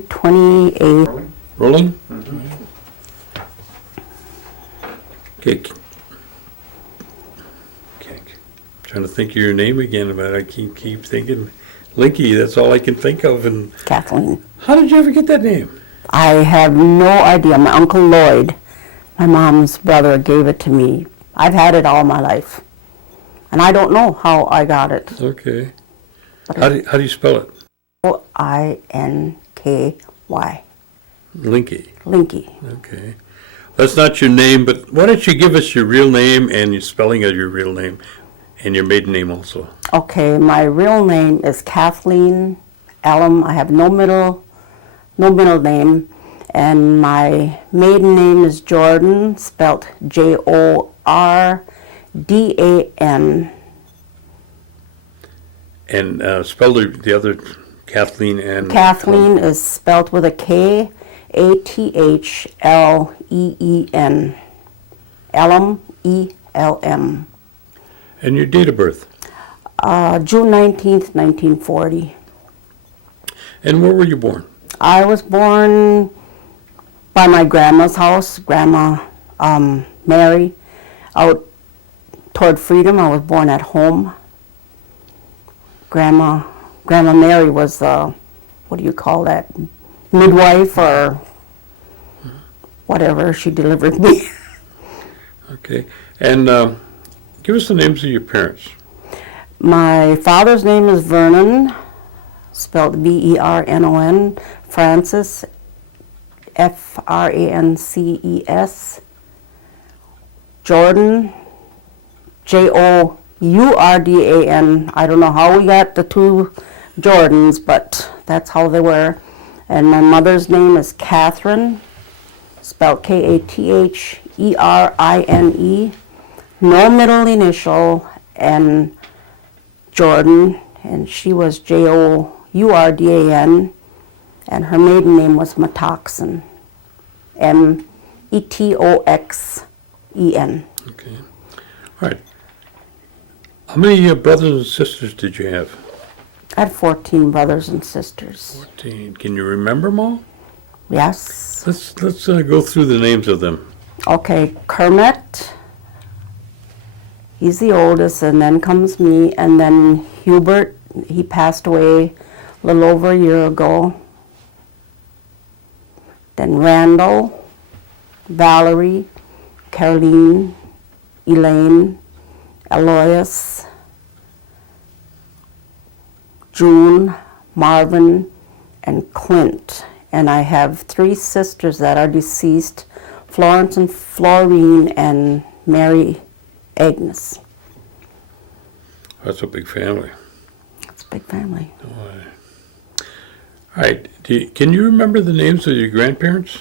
February 28th. Rolling? Mm-hmm. Okay. Trying to think of your name again, but I keep thinking Linky. That's all I can think of. And Kathleen. how did you ever get that name? I have no idea. My Uncle Lloyd, my mom's brother, gave it to me. I've had it all my life. And I don't know how I got it. Okay. How do you spell it? Linky. Linky. Linky. Okay. That's not your name, but why don't you give us your real name and your spelling of your real name and your maiden name also? Okay, my real name is Kathleen Ellum. I have no middle name, and my maiden name is Jourdan, spelt Jordan. And spell the other Kathleen and... Kathleen is spelt with a K, Athleen. Ellum, E-L-M. And your date of birth? June 19th, 1940. And where were you born? I was born by my grandma's house, Grandma Mary, out toward Freedom. I was born at home. Grandma Mary was, what do you call that, midwife or whatever. She delivered me. Okay. And give us the names of your parents. My father's name is Vernon, spelled V-E-R-N-O-N, Francis, F-R-A-N-C-E-S, Jourdan, J-O-U-R-D-A-N. I don't know how we got the two Jordans, but that's how they were. And my mother's name is Catherine, spelled K-A-T-H-E-R-I-N-E, no middle initial, and Jourdan, and she was J-O-U-R-D-A-N, and her maiden name was Metoxen, M-E-T-O-X-E-N. Okay. All right. How many brothers and sisters did you have? I had 14 brothers and sisters. 14. Can you remember them all? Yes. Let's go through the names of them. Okay, Kermit, he's the oldest, and then comes me, and then Hubert, he passed away a little over a year ago. Then Randall, Valerie, Caroline, Elaine, Alois, June, Marvin, and Clint. And I have 3 sisters that are deceased, Florence and Florine and Mary Agnes. That's a big family. It's a big family. All right. Can you remember the names of your grandparents?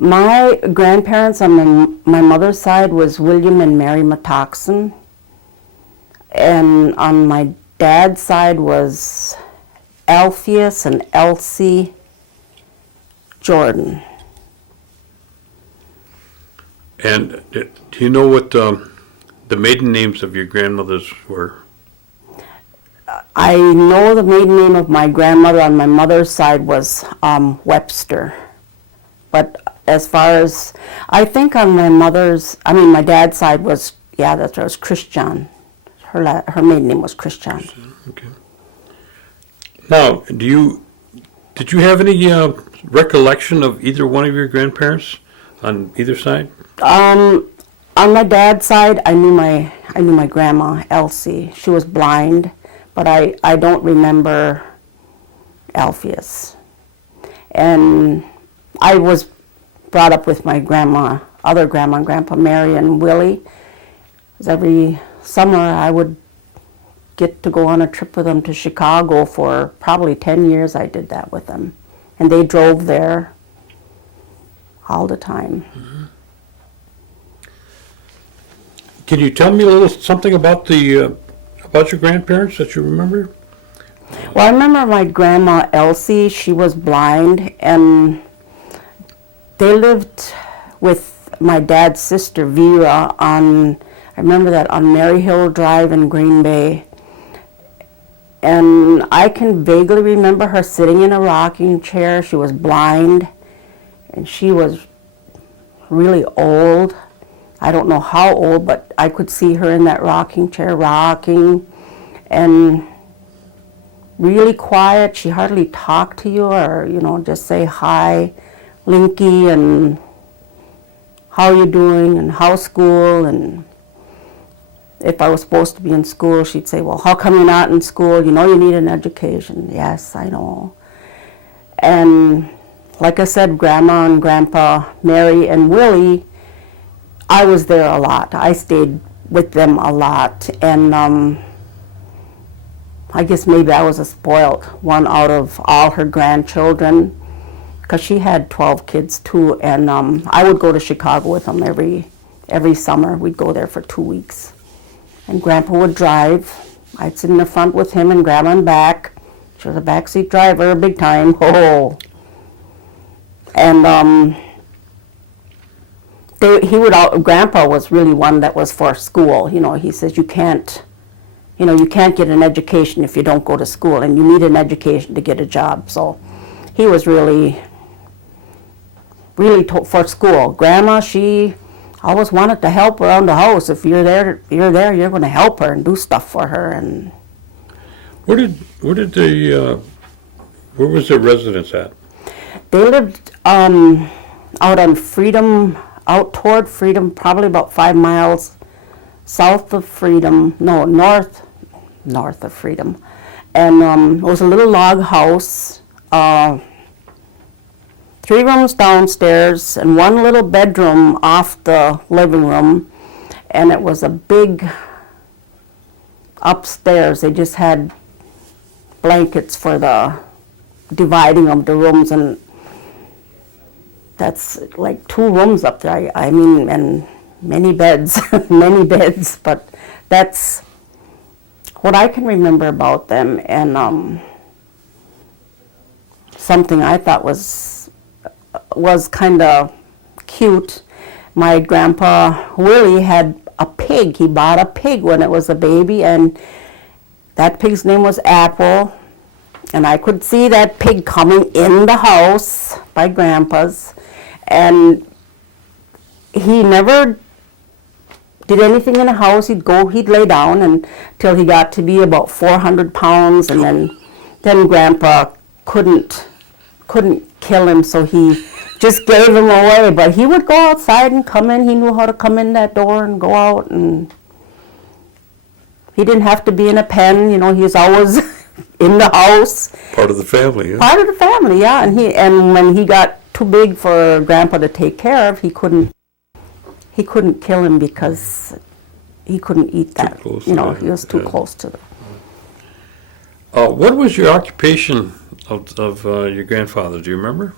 My grandparents on my mother's side was William and Mary Metoxen. And on my dad's side was Alpheus and Elsie Jourdan. And do you know what the maiden names of your grandmothers were? I know the maiden name of my grandmother on my mother's side was Webster. But as far as, I think on my dad's side was, was Christian. Her maiden name was Christian. Okay. Now, did you have any recollection of either one of your grandparents on either side? On my dad's side, I knew my grandma Elsie. She was blind, but I don't remember Alpheus. And I was brought up with my other grandma and grandpa, Mary and Willie. Every summer I would get to go on a trip with them to Chicago. For probably 10 years I did that with them. And they drove there all the time. Mm-hmm. Can you tell me a little something about your grandparents that you remember? Well, I remember my grandma Elsie. She was blind, and they lived with my dad's sister Vera I remember that on Mary Hill Drive in Green Bay. And I can vaguely remember her sitting in a rocking chair. She was blind, and she was really old. I don't know how old, but I could see her in that rocking chair rocking, and really quiet. She hardly talked to you, or, you know, just say hi, Linky, and how you doing, and how's school, and if I was supposed to be in school, she'd say, well, how come you're not in school? You know you need an education. Yes, I know. And like I said, Grandma and Grandpa, Mary and Willie, I was there a lot. I stayed with them a lot. And I guess maybe I was a spoiled one out of all her grandchildren, because she had 12 kids too. And I would go to Chicago with them every summer. We'd go there for 2 weeks. And Grandpa would drive. I'd sit in the front with him and Grandma in back. She was a backseat driver, big time. Oh. And Grandpa was really one that was for school. You know, he says you can't get an education if you don't go to school, and you need an education to get a job. So he was really for school. Grandma, she always wanted to help around the house. If you're there, you're going to help her and do stuff for her. And Where was their residence at? they lived out on Freedom, out toward Freedom, probably about 5 miles south of Freedom, no, north of Freedom. And it was a little log house, 3 rooms downstairs and 1 little bedroom off the living room. And it was a big upstairs. They just had blankets for the dividing of the rooms, and that's like 2 rooms up there. I mean, and many beds, many beds, but that's what I can remember about them. And something I thought was kind of cute. My grandpa Willie had a pig. He bought a pig when it was a baby, and that pig's name was Apple. And I could see that pig coming in the house by Grandpa's, and he never did anything in the house. He'd lay down until he got to be about 400 pounds, and then Grandpa couldn't kill him, so he just gave him away. But he would go outside and come in. He knew how to come in that door and go out, and he didn't have to be in a pen. You know, he was always in the house. Part of the family, yeah. Part of the family, yeah. And when he got too big for Grandpa to take care of, he couldn't kill him because he couldn't eat that. Too close, you know, yeah, he was too yeah. close to them. What was your occupation of your grandfather? Do you remember?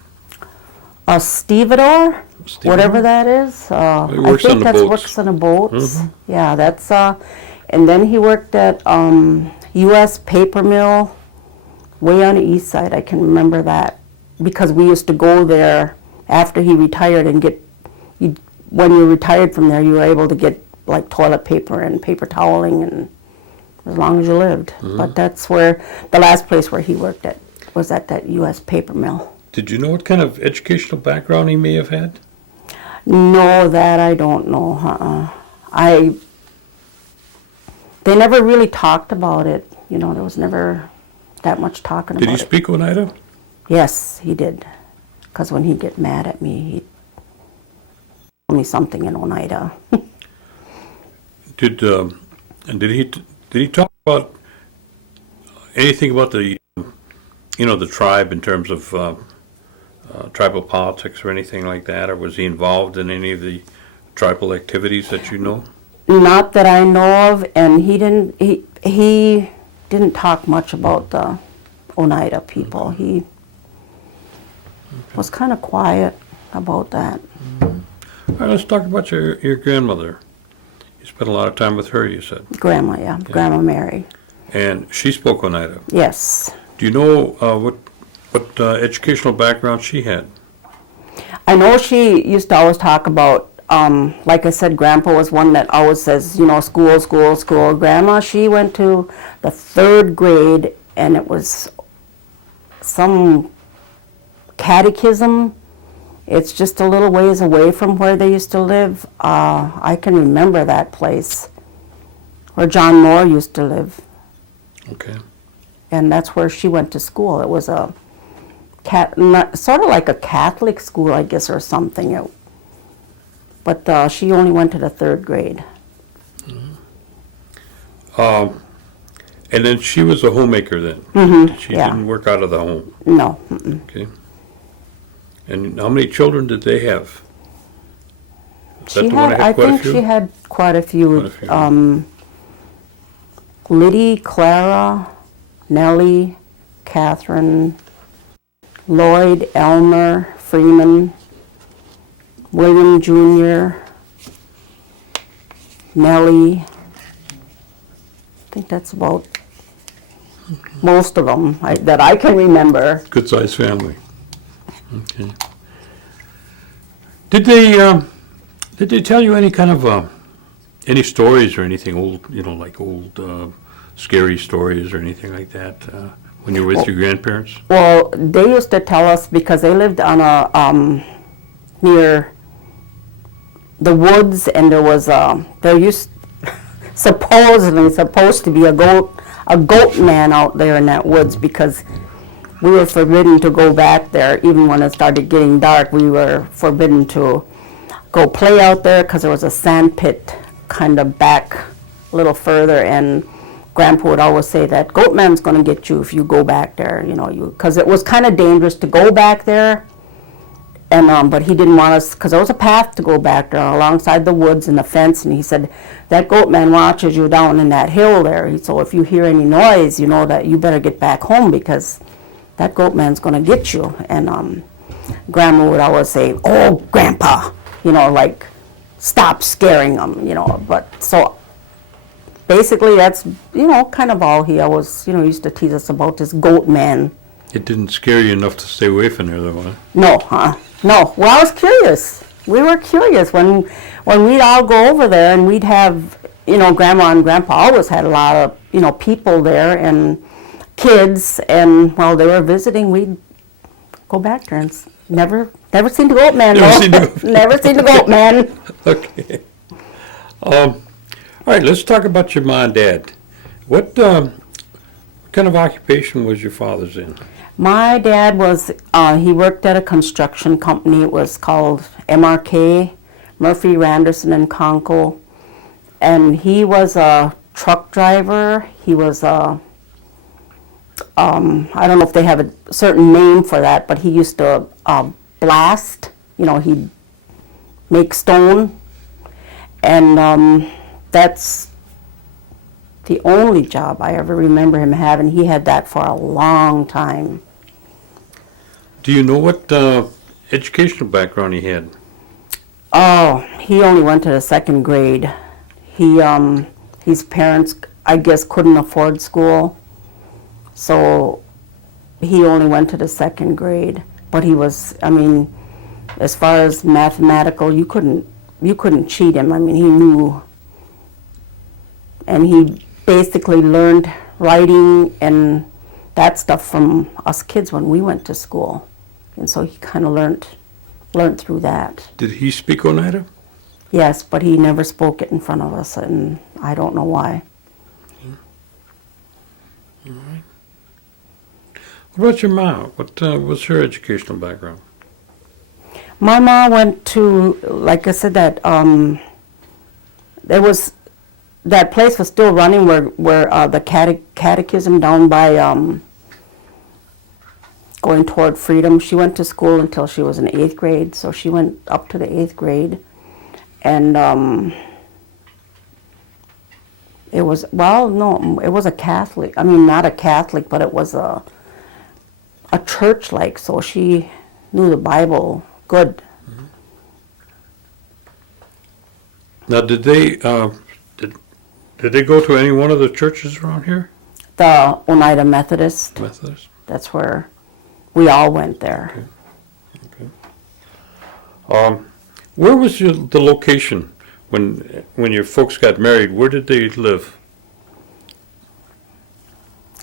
A stevedore, whatever that is. He I works on think the that's boats. works on the boats. Mm-hmm. Yeah, that's. And then he worked at U.S. paper mill, way on the east side. I can remember that because we used to go there after he retired and when you retired from there, you were able to get like toilet paper and paper toweling, and as long as you lived. Mm-hmm. But that's where the last place where he worked at was at that U.S. paper mill. Did you know what kind of educational background he may have had? No, that I don't know. They never really talked about it. You know, there was never that much talking about it. Did he speak Oneida? Yes, he did. Because when he'd get mad at me, he'd tell me something in Oneida. Did he talk about anything about the tribe in terms of tribal politics or anything like that, or was he involved in any of the tribal activities that you know? Not that I know of, and he didn't talk much about the Oneida people. Mm-hmm. He was kind of quiet about that. Mm-hmm. All right, let's talk about your grandmother. You spent a lot of time with her, you said. Grandma, yeah. Grandma Mary. And she spoke Oneida. Yes. Do you know what educational background she had? I know she used to always talk about like I said, Grandpa was one that always says, school, school, school. Grandma, she went to the 3rd grade, and it was some catechism. It's just a little ways away from where they used to live. I can remember that place where John Moore used to live. Okay. And that's where she went to school. It was a sort of like a Catholic school, I guess, or something. But she only went to the 3rd grade. And then she was a homemaker then? Mm-hmm. She yeah. didn't work out of the home? No. Mm-mm. Okay. And how many children did they have? Is that the one that I had quite a think few? she had quite a few. Quite a few. Liddy, Clara, Nellie, Catherine, Lloyd, Elmer, Freeman, William Jr., Nellie. I think that's about most of them that I can remember. Good-sized family. Okay. Did they tell you any kind of any stories or anything old, like old scary stories or anything like that when you were with your grandparents? Well, they used to tell us because they lived on a near the woods, and there was supposed to be a goat man out there in that woods, because we were forbidden to go back there. Even when it started getting dark, we were forbidden to go play out there because there was a sand pit kind of back a little further, and Grandpa would always say that goat man's going to get you if you go back there, because it was kind of dangerous to go back there. And but he didn't want us, because there was a path to go back there alongside the woods and the fence, and he said that goat man watches you down in that hill there. So if you hear any noise, you know that you better get back home, because that goat man's going to get you. And Grandma would always say, "Oh, Grandpa," like, stop scaring them, But so basically that's, kind of all he always, used to tease us about, this goat man. It didn't scare you enough to stay away from there, though, huh? No, no. Well, I was curious. We were curious when we'd all go over there, and we'd have, Grandma and Grandpa always had a lot of, people there and kids, and while they were visiting, we'd go back there and never seen the goat man. Never seen the goat man. Okay. All right, let's talk about your mom and dad. What kind of occupation was your father's in? My dad was, he worked at a construction company. It was called MRK, Murphy, Randerson and Conkle. And he was a truck driver. He was I don't know if they have a certain name for that, but he used to blast. He'd make stone. And that's the only job I ever remember him having. He had that for a long time. Do you know what educational background he had? Oh, he only went to the 2nd grade. His parents, I guess, couldn't afford school, so he only went to the 2nd grade. But he was, as far as mathematical, you couldn't cheat him. He knew, and he basically learned writing and that stuff from us kids when we went to school, and so he kind of learned through that. Did he speak Oneida? Yes, but he never spoke it in front of us, and I don't know why. All right. What about your mom? What's her educational background? My mom went to, like I said, that that place was still running where the catechism down by going toward Freedom. She went to school until she was in 8th grade, so she went up to the 8th grade. And it was, it was a Catholic. Not a Catholic, but it was a church-like, so she knew the Bible good. Mm-hmm. Now, did they go to any one of the churches around here? The Oneida Methodist. Methodist? That's where we all went there. Okay. Where was the location when your folks got married? Where did they live?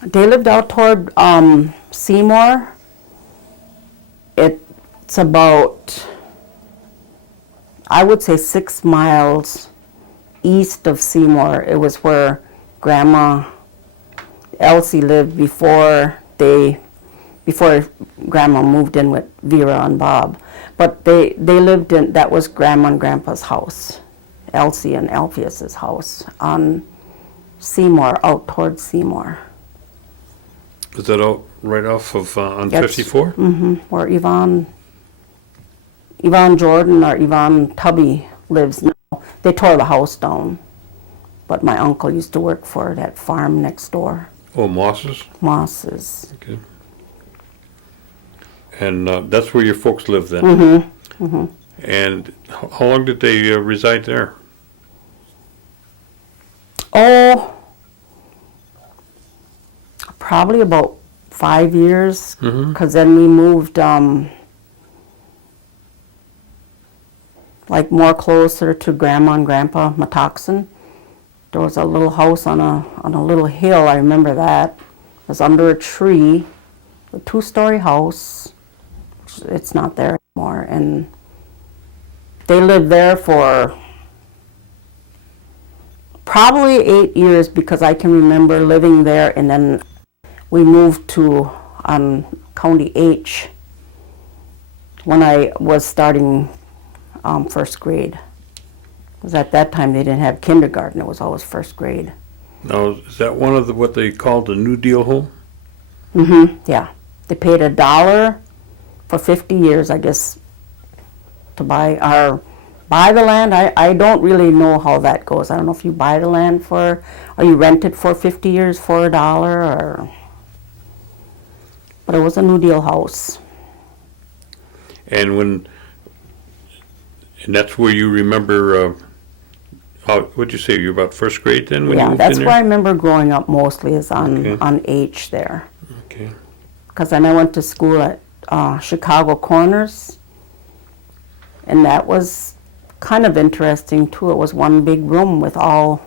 They lived out toward Seymour. It's about, I would say, 6 miles east of Seymour. It was where Grandma Elsie lived before Grandma moved in with Vera and Bob. But they lived in, that was Grandma and Grandpa's house, Elsie and Alpheus's house on Seymour, out towards Seymour. Is that out right off of on 54? Mm-hmm. Where Yvonne Jourdan or Yvonne Tubby lives now. They tore the house down, but my uncle used to work for that farm next door. Oh, Moss's? Moss's. Okay. And that's where your folks lived then? Mm-hmm. Mm-hmm. And how long did they reside there? Oh, probably about 5 years, because then we moved like more closer to Grandma and Grandpa Matoxin. There was a little house on a little hill, I remember that. It was under a tree, a 2-story house. It's not there anymore, and they lived there for probably 8 years, because I can remember living there, and then we moved to County H when I was starting first grade. Because at that time they didn't have kindergarten, it was always first grade. Now, is that one of what they called the New Deal home? Mm-hmm, yeah. They paid $1 for 50 years, I guess, to buy the land. I don't really know how that goes. I don't know if you buy the land or you rent it for 50 years for $1 or... But it was a New Deal house. And that's where you remember, what'd you say, you were about first grade then when you moved in there? Yeah, that's where I remember growing up mostly, is on H there. Okay. Because then I went to school at Chicago Corners, and that was kind of interesting too. It was one big room with all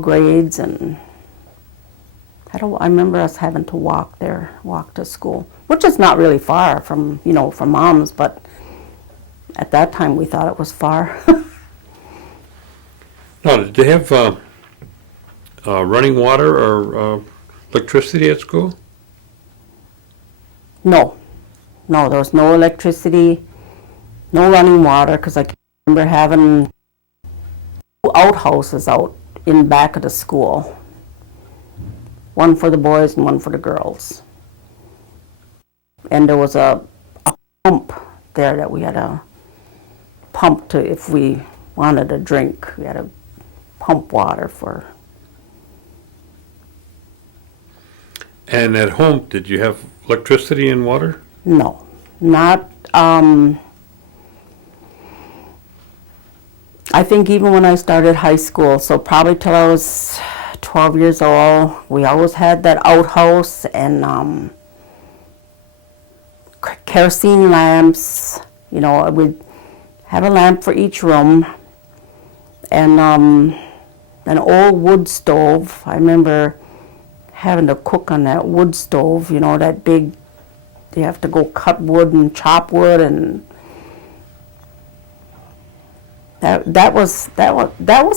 grades, and I remember us having to walk to school, which is not really far from Mom's, but at that time we thought it was far. Now, did they have running water or electricity at school? No, there was no electricity, no running water, because I can remember having 2 outhouses out in back of the school. One for the boys and one for the girls. And there was a pump there that we had to pump to, if we wanted a drink, we had to pump water for. And at home, did you have electricity and water? No, not, I think even when I started high school, so probably till I was 12 years old, we always had that outhouse and kerosene lamps. We'd have a lamp for each room, and an old wood stove. I remember having to cook on that wood stove, that big, you have to go cut wood and chop wood, and that was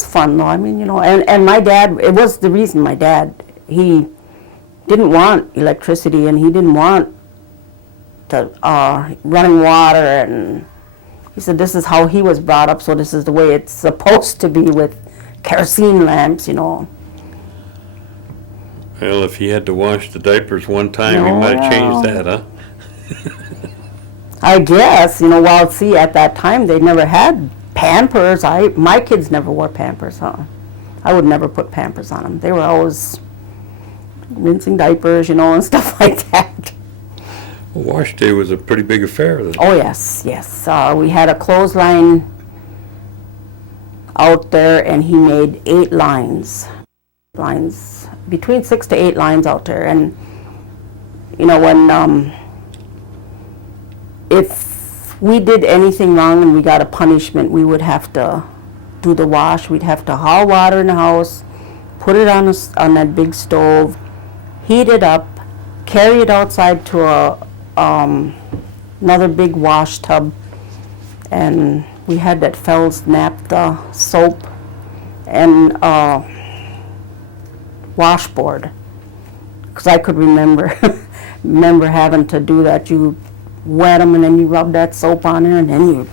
fun though. I mean, and my dad, it was the reason my dad, he didn't want electricity, and he didn't want running water, and he said this is how he was brought up, so this is the way it's supposed to be with kerosene lamps, Well, if he had to wash the diapers one time, he might have changed that, huh? I guess, well, see, at that time, they never had Pampers. My kids never wore Pampers, huh? I would never put Pampers on them. They were always rinsing diapers, and stuff like that. Well, wash day was a pretty big affair then. Oh, yes. We had a clothesline out there, and he made 8 lines, between 6 to 8 lines out there. And, when, if we did anything wrong and we got a punishment, we would have to do the wash. We'd have to haul water in the house, put it on that big stove, heat it up, carry it outside to another big wash tub, and we had that Fells naphtha soap and washboard, because I could remember having to do that. You wet them and then you rub that soap on there, and then you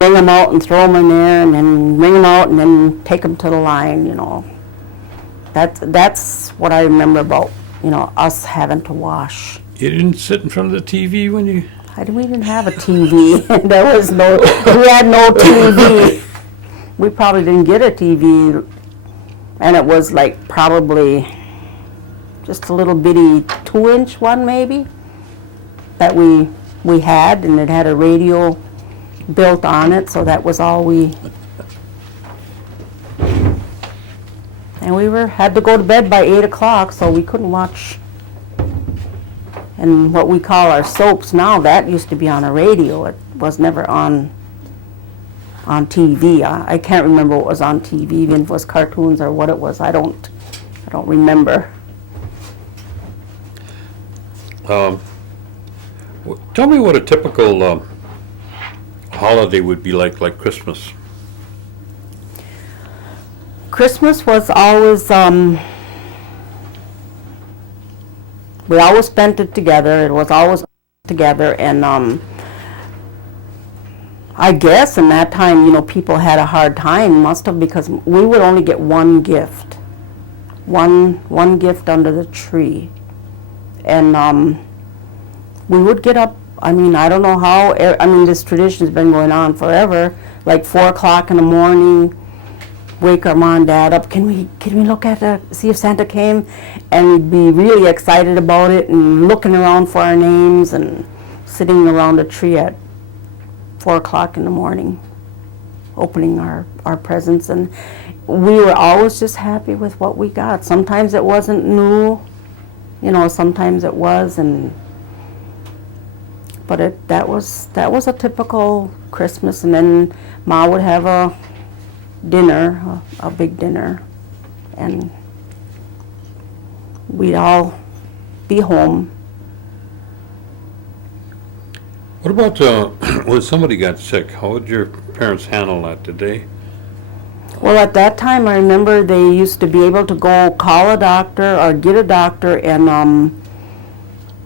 wring them out and throw them in there, and then wring them out and then take them to the line. That's what I remember about us having to wash. You didn't sit in front of the TV when you... We didn't have a TV. We had no TV. We probably didn't get a TV, and it was like probably just a little bitty 2-inch one maybe that we had, and it had a radio built on it, so that was all we... And we had to go to bed by 8 o'clock, so we couldn't watch. And what we call our soaps now, that used to be on a radio. It was never on TV. I can't remember what was on TV, even if it was cartoons or what it was. I don't remember. Tell me what a typical holiday would be like Christmas. Christmas was always, we always spent it together. It was always together, and I guess in that time, people had a hard time, must have, because we would only get one gift. One gift under the tree. And we would get up, I don't know how, this tradition's been going on forever, like 4 o'clock in the morning, wake our mom and dad up, can we look at see if Santa came? And we'd be really excited about it and looking around for our names and sitting around the tree at 4 o'clock in the morning, opening our presents. And we were always just happy with what we got. Sometimes it wasn't new, sometimes it was, but that was a typical Christmas. And then Ma would have a dinner, a big dinner, and we'd all be home. What about when somebody got sick? How would your parents handle that? Did they? Well, at that time, I remember they used to be able to go call a doctor or get a doctor, and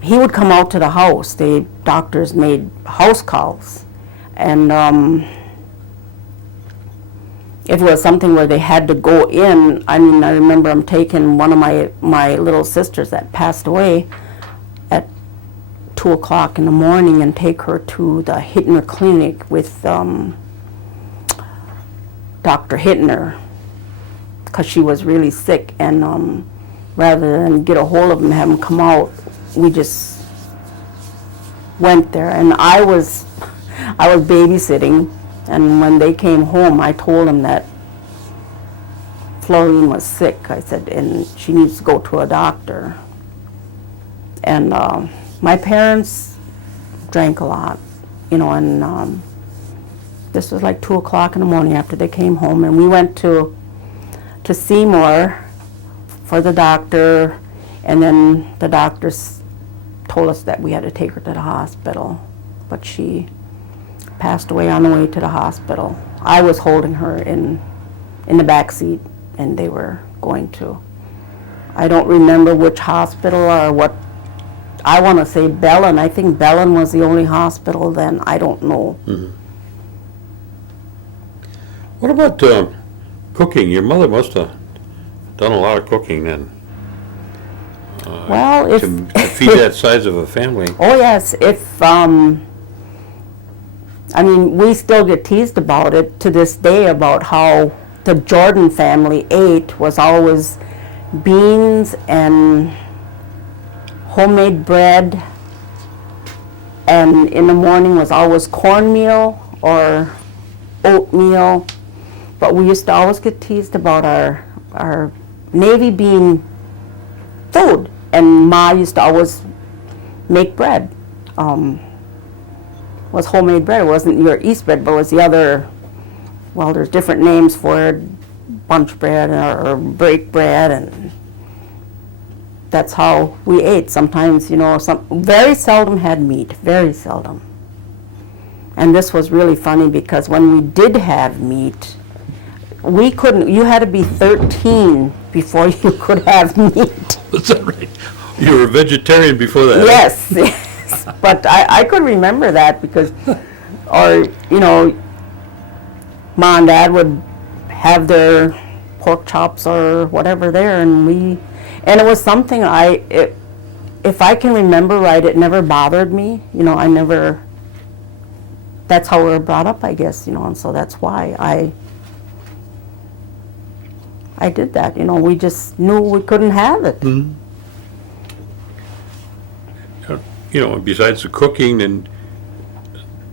he would come out to the house. The doctors made house calls, and if it was something where they had to go in, I remember them taking one of my little sisters that passed away at 2 o'clock in the morning and take her to the Hittner Clinic with Dr. Hittner, because she was really sick, and rather than get a hold of him, have him come out, we just went there. And I was babysitting, and when they came home, I told them that Florine was sick. I said, and she needs to go to a doctor. And my parents drank a lot, and this was like 2 o'clock in the morning after they came home, and we went to Seymour for the doctor, and then the doctors told us that we had to take her to the hospital, but she passed away on the way to the hospital. I was holding her in the back seat, and they were going to. I don't remember which hospital or what. I want to say Bellin. I think Bellin was the only hospital then. I don't know. Mm-hmm. What about cooking? Your mother must have done a lot of cooking then. Well, if to feed that size of a family. Oh yes, if we still get teased about it to this day about how the Jourdan family ate was always beans and homemade bread, and in the morning was always cornmeal or oatmeal. But we used to always get teased about our navy bean food, and Ma used to always make bread. was homemade bread. It wasn't your East bread, but it was the other, well, there's different names for it, bunch bread or break bread, and that's how we ate. Sometimes, very seldom had meat, very seldom. And this was really funny because when we did have meat, we couldn't, you had to be 13 before you could have meat. Is that right? You were a vegetarian before that? Yes, yes. But I could remember that because, or, Mom and Dad would have their pork chops or whatever there, and it was something if I can remember right, it never bothered me. That's how we were brought up, I guess, and so that's why I did that. We just knew we couldn't have it. Mm-hmm. Besides the cooking, and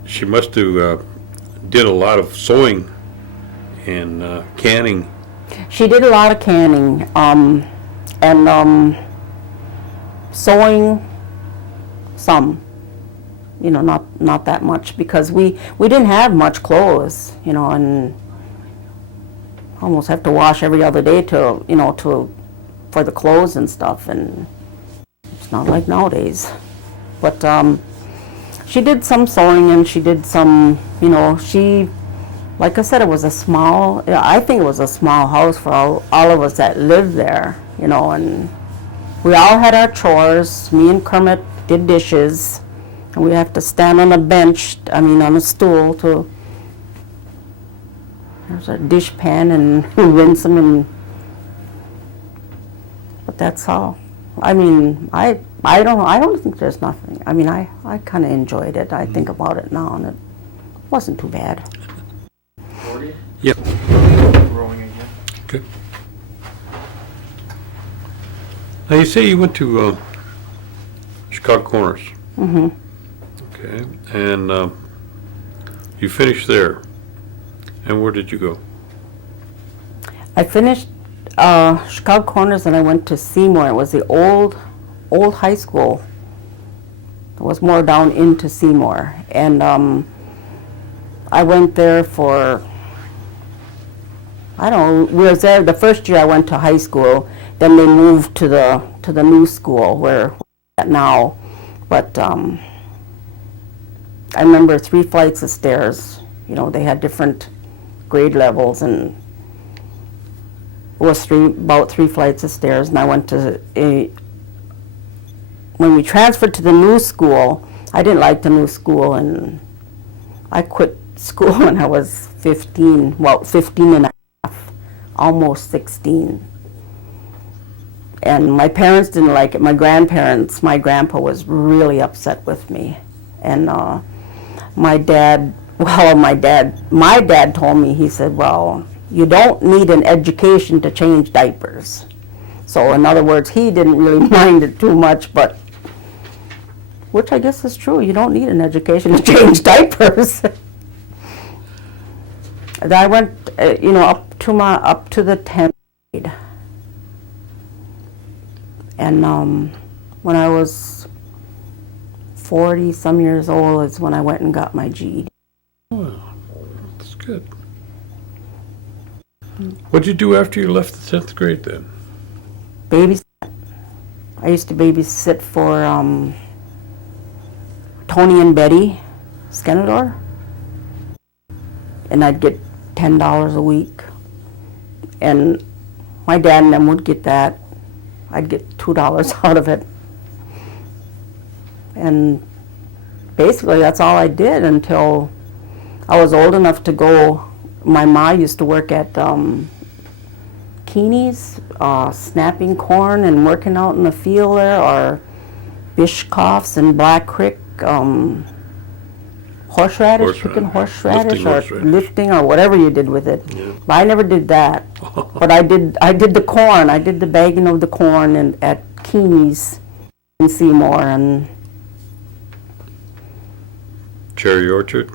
she must have did a lot of sewing and canning. She did a lot of canning and sewing some. Not that much because we didn't have much clothes, and almost have to wash every other day for the clothes and stuff, and it's not like nowadays. But she did some sewing, and she did some, like I said, I think it was a small house for all of us that lived there, and we all had our chores. Me and Kermit did dishes, and we have to stand on a bench, on a stool there's a dish pan, and rinse them, but that's all. I don't think there's nothing. I kind of enjoyed it. I think about it now, and it wasn't too bad. 40? Yep. Rolling again. Okay. Now you say you went to Chicago Corners. Mm-hmm. Okay, and you finished there. And where did you go? I finished Chicago Corners, and I went to Seymour. It was the old high school. It was more down into Seymour, and I went there for, I don't know, we was there the first year I went to high school. Then they moved to the new school where we're at now. But I remember 3 flights of stairs. They had different grade levels, and it was about 3 flights of stairs. And I went to when we transferred to the new school, I didn't like the new school, and I quit school when I was 15 and a half, almost 16. And my parents didn't like it. My grandpa was really upset with me. And my dad told me, he said, well, you don't need an education to change diapers. So in other words, he didn't really mind it too much, but which I guess is true. You don't need an education to change diapers. And I went, up to the 10th grade. And when I was 40 some years old is when I went and got my GED. Oh, that's good. What did you do after you left the 10th grade then? Babysit. I used to babysit for Tony and Betty Skenador, and I'd get $10 a week, and my dad and them would get that. I'd get $2 out of it, and basically that's all I did until I was old enough to go. My ma used to work at Keeney's, snapping corn and working out in the field there, or Bishkoff's and Black Creek, cooking horseradish, or lifting, or whatever you did with it. Yeah. But I never did that. But I did the corn. I did the bagging of the corn at Keeney's in Seymour. And Cherry Orchard?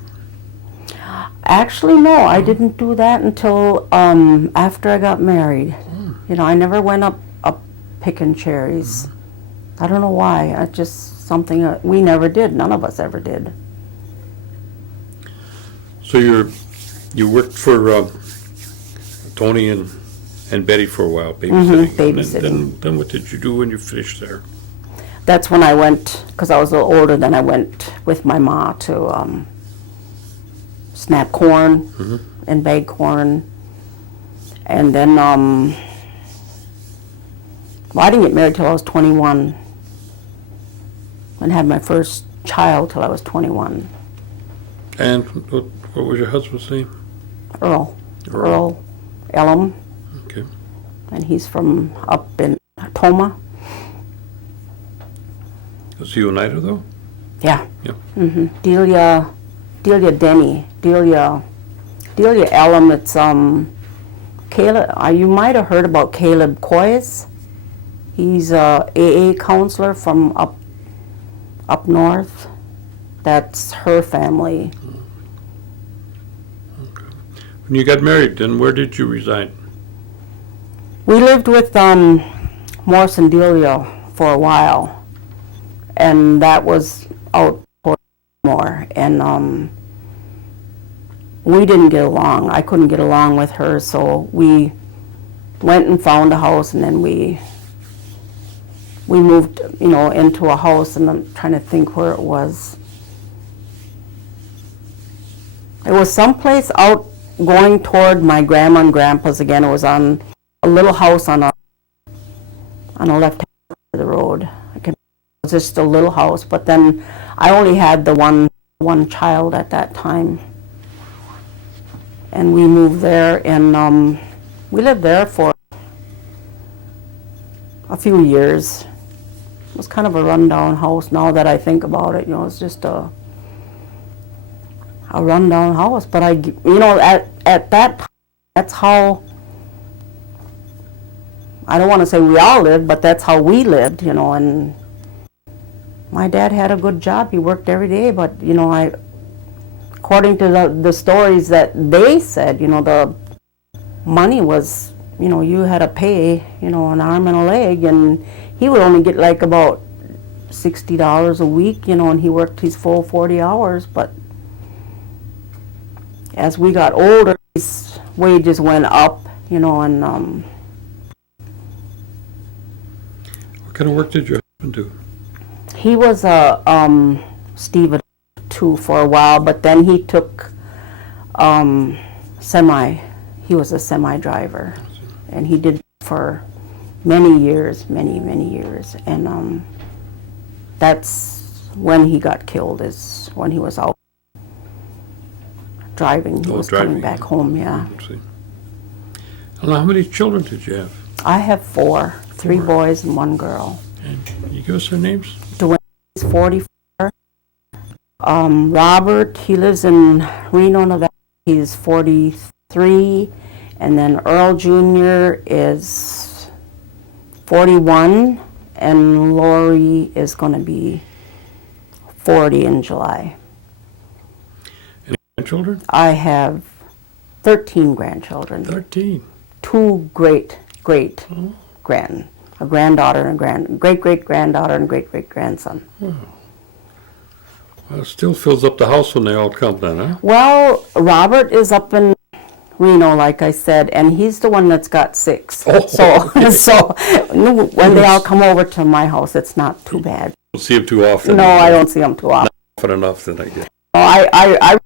actually, no, I didn't do that until after I got married. I never went up picking cherries. I don't know why. It's just something we never did. None of us ever did. So you worked for Tony and Betty for a while, babysitting. babysitting. Then what did you do when you finished there? That's when I went, because I was a little older, then I went with my ma to snap corn and bag corn. And then, well, I didn't get married till I was 21 and had my first child till I was 21. And what was your husband's name? Earl Ellum, Okay. and he's from up in Toma. Was he Oneida, though? Yeah. Yeah. Delia Denny, Delia Ellum. It's Caleb. You might have heard about Caleb Coyes. He's a AA counselor from up north. That's her family. Okay. When you got married, then where did you reside? We lived with Morris and Delia for a while, and that was out more. And we didn't get along. I couldn't get along with her, so we went and found a house, and then we moved, into a house, and I'm trying to think where it was. It was someplace out going toward my grandma and grandpa's again. It was on a little house on a left hand side of the road. It was just a little house, but then I only had the one child at that time. And we moved there, and we lived there for a few years. It was kind of a rundown house now that I think about it. It's just a rundown house. But at that time, that's how, I don't want to say we all lived, but that's how we lived, and my dad had a good job. He worked every day, but, according to the stories that they said, the money was, you had to pay, an arm and a leg, and he would only get like about $60 a week, and he worked his full 40 hours, but as we got older, his wages went up, and What kind of work did your husband do? he was a stevedore too for a while, but then he took he was a semi driver, and he did for many years, and that's when he got killed, is when he was out driving. He was coming back home, yeah. Let's see. And how many children did you have? I have three boys and one girl. And can you give us their names? Dwayne is 44. Robert, he lives in Reno, Nevada. He's 43. And then Earl Jr. is 41. And Lori is going to be 40 in July. Any grandchildren? I have 13 grandchildren. 13. Two great a granddaughter and great-great-granddaughter and great-great-grandson. Well, it still fills up the house when they all come then, huh? Well, Robert is up in Reno, like I said, and he's the one that's got 6. Oh, so when they all come over to my house, it's not too bad. You don't see them too often. No, I don't see them too often. Not often enough that I get. I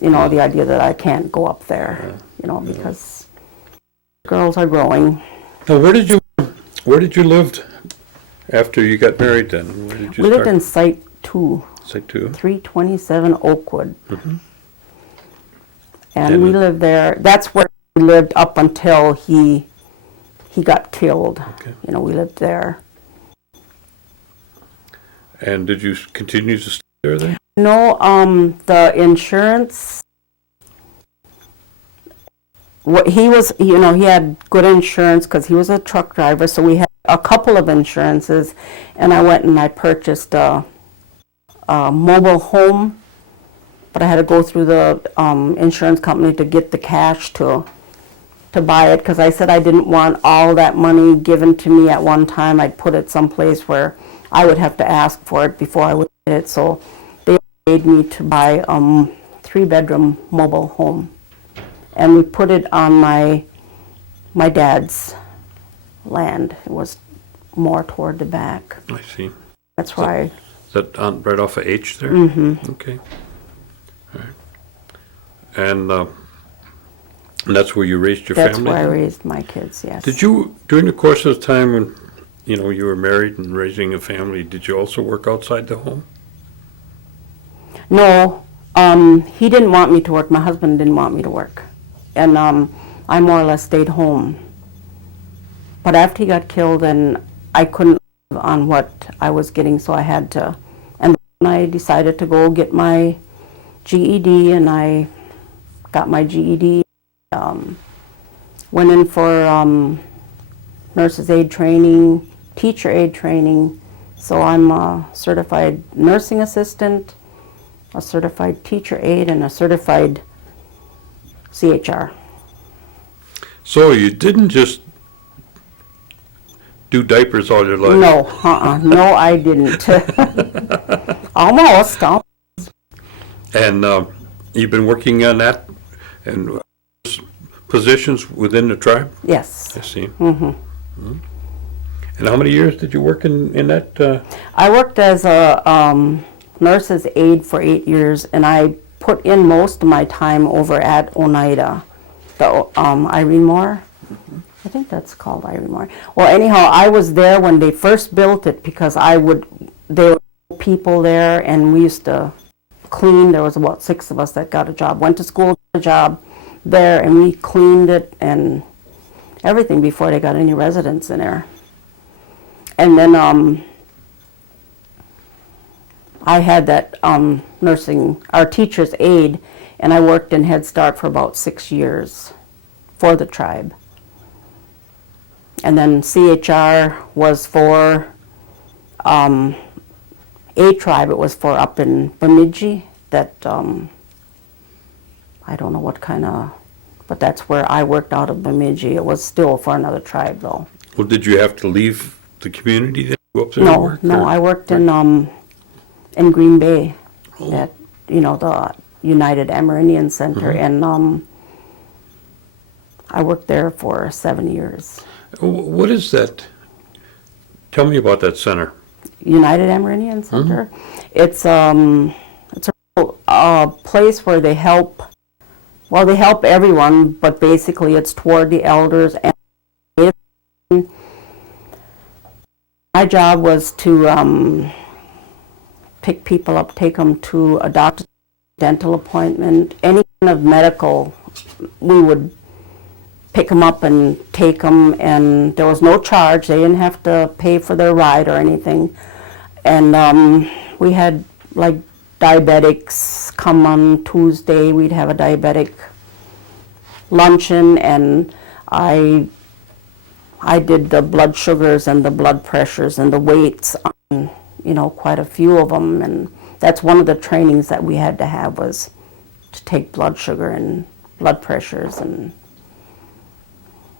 the idea that I can't go up there, because girls are growing. Now, where did you live after you got married then? Where did you We lived in Site 2. Site 2? 327 Oakwood. Mm-hmm. And we lived there. That's where we lived up until he got killed. Okay. We lived there. And did you continue to stay there then? No, the insurance, he was, he had good insurance because he was a truck driver, so we had a couple of insurances, and I went and I purchased a mobile home, but I had to go through the insurance company to get the cash to buy it, because I said I didn't want all that money given to me at one time. I'd put it someplace where I would have to ask for it before I would get it, so they made me to buy 3-bedroom mobile home. And we put it on my dad's land. It was more toward the back. I see. That's why. Is that right off of H there? Mm-hmm. Okay. All right. And that's where you raised your That's family? where I raised my kids, yes. Did you, during the course of the time when, you were married and raising a family, did you also work outside the home? No, he didn't want me to work. My husband didn't want me to work. And I more or less stayed home. But after he got killed, and I couldn't live on what I was getting, so I had to. And then I decided to go get my GED, and I got my GED. Went in for nurse's aid training, teacher aid training. So I'm a certified nursing assistant, a certified teacher aide, and a certified CHR. So you didn't just do diapers all your life? No, no, I didn't. Almost. And you've been working on that and positions within the tribe? Yes. I see. Mm-hmm. Mm-hmm. And how many years did you work in that? I worked as a nurse's aide for 8 years, and I put in most of my time over at Oneida, the Irene Moore. I think that's called Irene Moore. Well, anyhow, I was there when they first built it because there were people there, and we used to clean. There was about 6 of us that got a job, went to school, got a job there, and we cleaned it and everything before they got any residents in there. And then I had that our teacher's aide, and I worked in Head Start for about 6 years for the tribe. And then CHR was for a tribe. It was for up in Bemidji that I don't know what kind of, but that's where I worked out of Bemidji. It was still for another tribe though. Well, did you have to leave the community then? Go up there and work, No, or? I worked in Green Bay Oh. at the United Amerindian Center, and I worked there for 7 years. What is that? Tell me about that center. United Amerindian Center. It's a place where they help. Well, they help everyone, but basically it's toward the elders. And my job was to pick people up, take them to a doctor's dental appointment, any kind of medical. We would pick them up and take them, and there was no charge. They didn't have to pay for their ride or anything. And we had like diabetics come on Tuesday. We'd have a diabetic luncheon, and I did the blood sugars and the blood pressures and the weights on, quite a few of them. And that's one of the trainings that we had to have, was to take blood sugar and blood pressures. And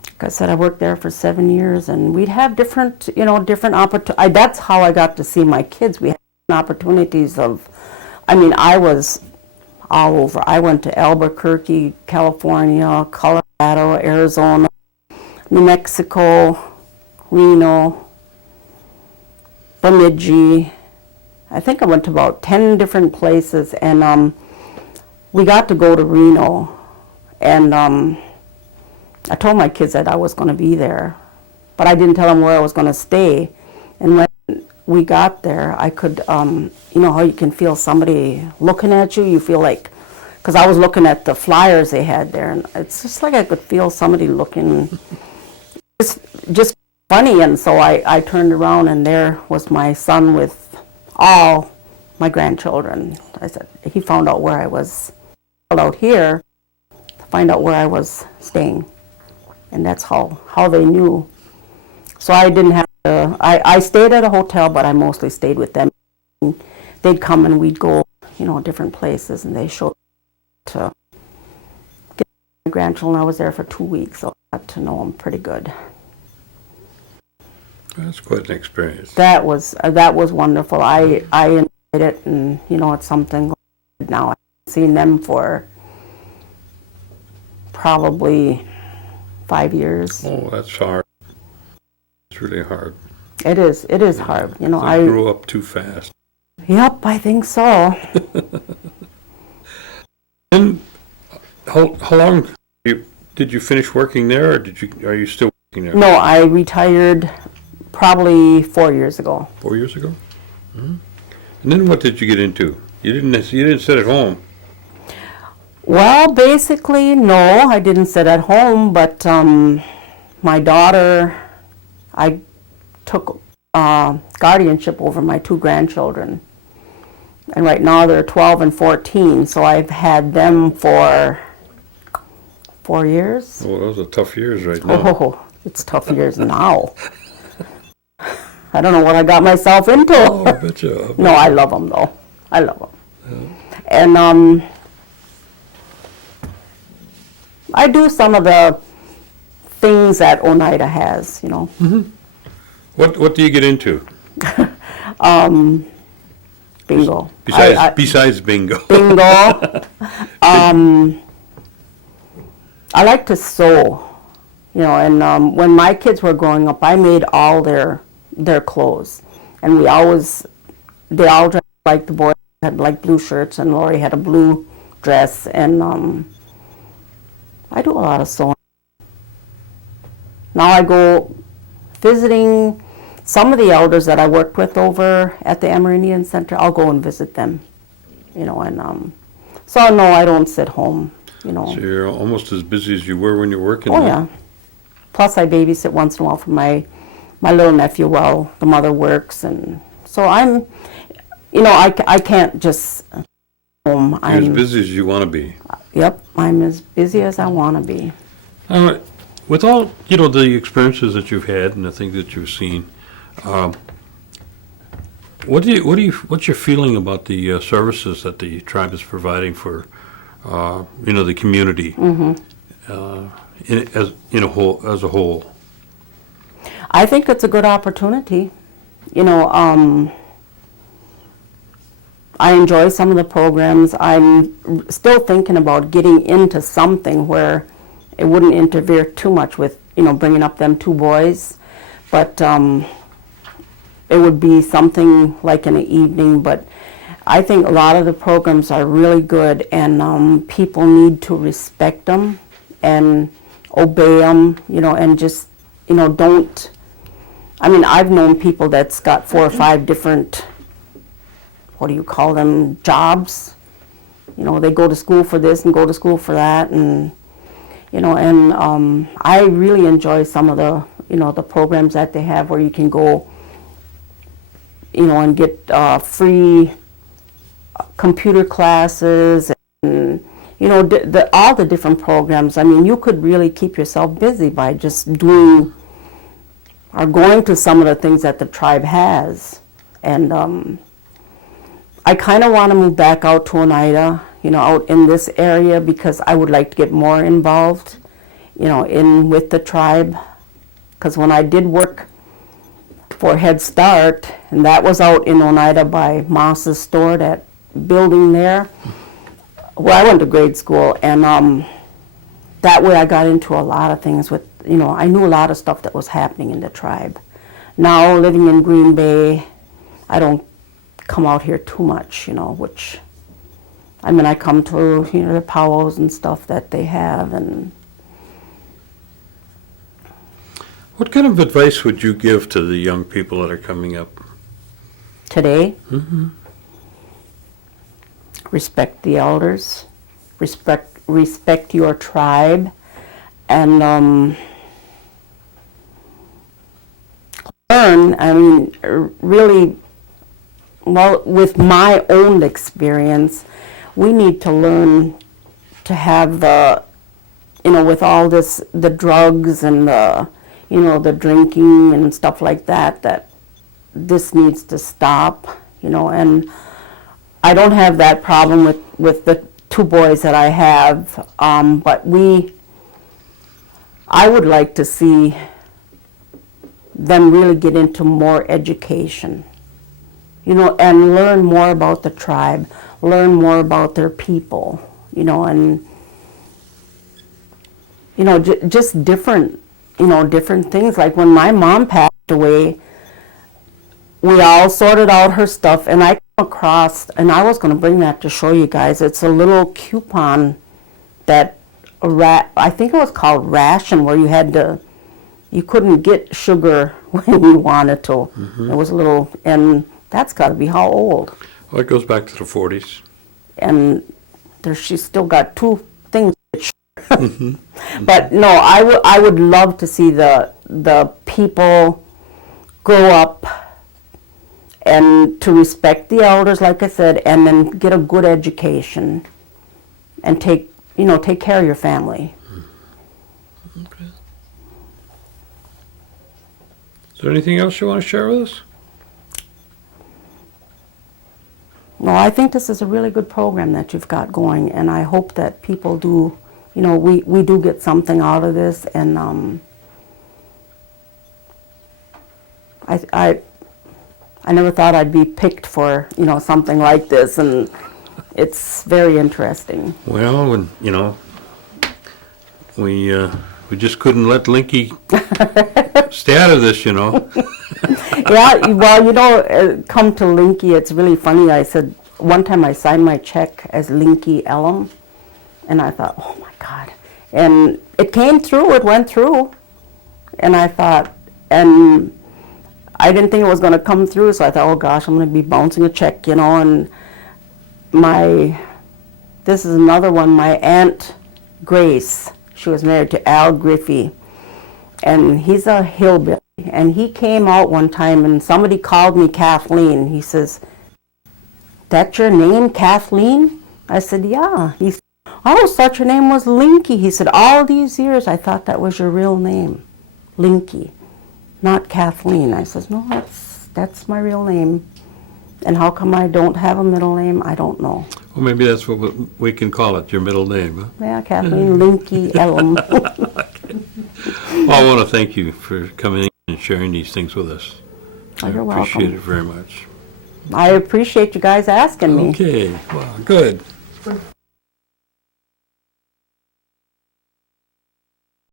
like I said, I worked there for 7 years, and we'd have different opportunities. That's how I got to see my kids. We had opportunities I was all over. I went to Albuquerque, California, Colorado, Arizona, New Mexico, Reno, Bemidji. I think I went to about 10 different places, and we got to go to Reno, and I told my kids that I was going to be there, but I didn't tell them where I was going to stay. And when we got there, I could, how you can feel somebody looking at you. You feel like, because I was looking at the flyers they had there, and it's just like I could feel somebody looking, just funny. And so I turned around, and there was my son with all my grandchildren. I said, he found out where I was out here, to find out where I was staying. And that's how they knew. So I didn't have to, I stayed at a hotel, but I mostly stayed with them. They'd come and we'd go, different places, and they showed to get my grandchildren. I was there for 2 weeks, so I got to know them pretty good. That's quite an experience. That was wonderful. I enjoyed it, and it's something now I seen them for probably 5 years. Oh, that's hard. It's really hard. It is hard. You know, I grew up too fast. Yep, I think so. And how long did you finish working there, or are you still working there? No, I retired probably 4 years ago. 4 years ago? Mm-hmm. And then what did you get into? You didn't sit at home. Well, basically, no, I didn't sit at home, but my daughter, I took guardianship over my 2 grandchildren. And right now they're 12 and 14, so I've had them for 4 years. Oh, those are tough years right now. Oh, it's tough years now. I don't know what I got myself into. Oh, I bet you. No, I love them though. I love them. Yeah. And I do some of the things that Oneida has, you know. Mm-hmm. What do you get into? Bingo. Besides bingo. Bingo. I like to sew, you know, and when my kids were growing up, I made all their clothes, and they all dressed like the boys had like blue shirts, and Lori had a blue dress, and I do a lot of sewing. Now I go visiting some of the elders that I worked with over at the Amerindian Center. I'll go and visit them, you know, and so no, I don't sit home, you know. So you're almost as busy as you were when you're working. Oh yeah. Plus I babysit once in a while for my little nephew while the mother works, and so I'm, you know, I can't just home. You're as busy as you want to be. Yep, I'm as busy as I want to be. All right. With all, you know, the experiences that you've had and the things that you've seen, what's your feeling about the services that the tribe is providing for, you know, the community, as a whole? I think it's a good opportunity. You know, I enjoy some of the programs. I'm still thinking about getting into something where it wouldn't interfere too much with, you know, bringing up them 2 boys, but it would be something like in the evening. But I think a lot of the programs are really good, and people need to respect them and obey them, you know, and just, you know, don't. I mean, I've known people that's got 4 or 5 different, what do you call them, jobs. You know, they go to school for this and go to school for that, and you know, and I really enjoy some of the, you know, the programs that they have where you can go, you know, and get free computer classes, and you know, all the different programs. I mean, you could really keep yourself busy by just doing or going to some of the things that the tribe has. And I kind of want to move back out to Oneida, you know, out in this area, because I would like to get more involved, you know, with the tribe. Because when I did work for Head Start, and that was out in Oneida by Moss's store, that building there, where I went to grade school, and that way I got into a lot of things with, you know, I knew a lot of stuff that was happening in the tribe. Now, living in Green Bay, I don't come out here too much, you know, which, I mean, I come to, you know, the powwows and stuff that they have. And what kind of advice would you give to the young people that are coming up today? Mm-hmm. Respect the elders, respect your tribe, and learn. I mean, really, well, with my own experience, we need to learn to have the, you know, with all this, the drugs and the, you know, the drinking and stuff like that, that this needs to stop, you know. And I don't have that problem with the 2 boys that I have, but I would like to see them really get into more education, and learn more about the tribe, learn more about their people, and, just different, different things. Like when my mom passed away, we all sorted out her stuff, and I came across, and I was going to bring that to show you guys. It's a little coupon that I think it was called ration, where you couldn't get sugar when you wanted to. It was a little, and that's got to be how old? Well, it goes back to the 40s. And she's still got 2 things. But no, I would love to see the people grow up and to respect the elders, like I said, and then get a good education and take care of your family. Okay. Is there anything else you want to share with us? No, I think this is a really good program that you've got going, and I hope that people do, we do get something out of this, and I never thought I'd be picked for, something like this, and it's very interesting. Well, we just couldn't let Linky stay out of this, Yeah, well, come to Linky, it's really funny. I said, one time I signed my check as Linky Ellum, and I thought, oh my God. And it came through, it went through, and I thought, and I didn't think it was going to come through, so I thought, oh gosh, I'm going to be bouncing a check, and this is another one, my Aunt Grace, she was married to Al Griffey, and he's a hillbilly. And he came out one time, and somebody called me Kathleen. He says, "That's your name, Kathleen?" I said, "Yeah." He said, "Oh, such your name was Linky." He said, "All these years I thought that was your real name, Linky, not Kathleen." I said, "No, that's my real name. And how come I don't have a middle name? I don't know." Well, maybe that's what we can call it, your middle name, huh? Yeah, Kathleen Linky Ellum. Well, I want to thank you for coming in and sharing these things with us. Oh, you're I appreciate welcome. it very much. I appreciate you guys asking me. Okay, well, good.